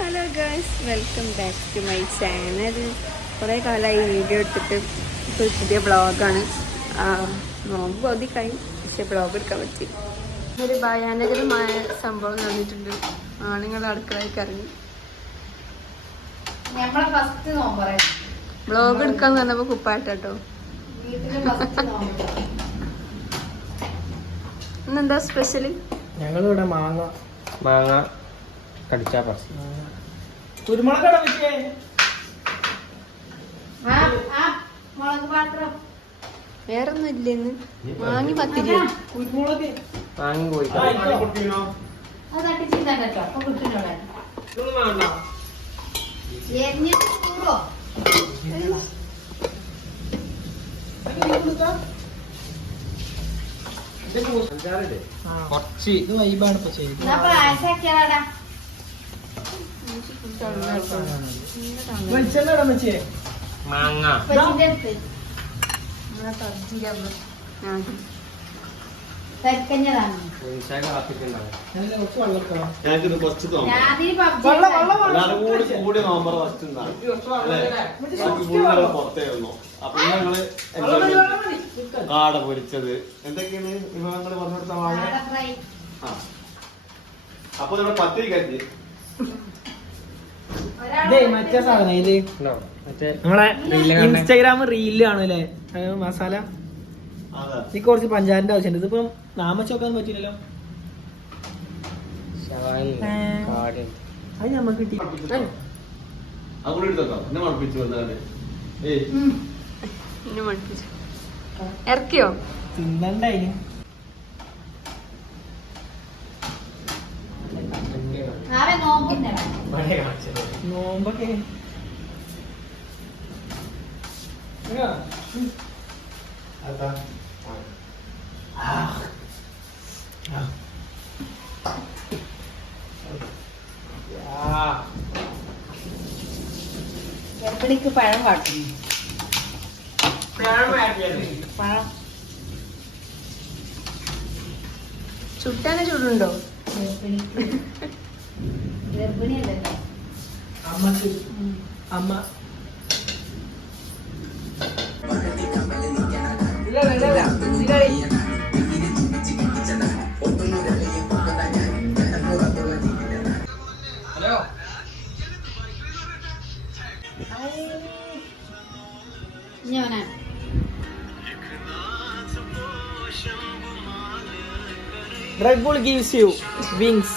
Hello girls welcome back to my channel കുറേ കാലമായി video എടുത്തിട്ട് ഇപ്പോൾ പുതിയ ബ്ലോഗാണ് നോമ്പ് ഒതുക്കായി പക്ഷേ ബ്ലോഗ് എടുക്കാൻ പറ്റി. ഒരു ഭയാനകരമായ സംഭവം നടന്നിട്ടുണ്ട്. ആണുങ്ങൾ അടുക്കളയിൽ നോമ്പറ ബ്ലോഗ് എടുക്കാന്ന് വന്നപ്പോൾ കുപ്പായിട്ടോ വീട്ടിലെ ഫസ്റ്റ് നോമ്പ്. ഇന്നെന്താ സ്പെഷ്യൽ ഞങ്ങളിവിടെ മാങ്ങ. മാങ്ങ. കടിച്ചാ പറ കുരുമുളക് ഇല്ലെന്ന് വാങ്ങി പത്തിരി കുരുമുളക്. മാങ്ങ പോയി. കുറച്ച്. ഇത് വൈബാണ് ഇപ്പൊ ചെയ്തത്. വെളിച്ചെണ്ണ ഇടാൻ വെച്ചേ മാങ്ങ. ഞങ്ങൾക്കിത് കുറച്ച് കൂടി കൂടി നോമ്പർ ഫസ്റ്റ് ഉണ്ടാകും അപ്പൊ ഞങ്ങൾ. കാട പൊരിച്ചത്. എന്തൊക്കെയാണ് വിഭവങ്ങൾ പറഞ്ഞെടുത്ത ആ. അപ്പൊ നമ്മുടെ പത്തിരി കറ്റി ഇതേ മറ്റേ സാധനം ഇത് ഉണ്ടോ? മറ്റേ നമ്മളെ ഇൻസ്റ്റാഗ്രാം റീൽ കാണൂലേ മസാല? ഈ കുറച്ച് പഞ്ചാരിന്റെ ആവശ്യമുണ്ട്. ഇതിപ്പം നാമച്ച് വെക്കാൻ പറ്റില്ലല്ലോ. ഇറക്കിയോ തിന്നണ്ടായി അത് കിട്ടി. നോമ്പൊക്കെ. ഗർഭിണിക്ക് പഴം കാട്ടും പഴം ചുട്ടാനെ ചൂടുണ്ടോ? ഗർഭിണിക്ക് ഗർഭിണിയല്ലല്ലോ അമ്മയ്ക്ക്. അമ്മ. ഇല്ല ഇല്ല ഇല്ല. ഇല്ല. ഹലോ. ഞാനാ. Red Bull gives you wings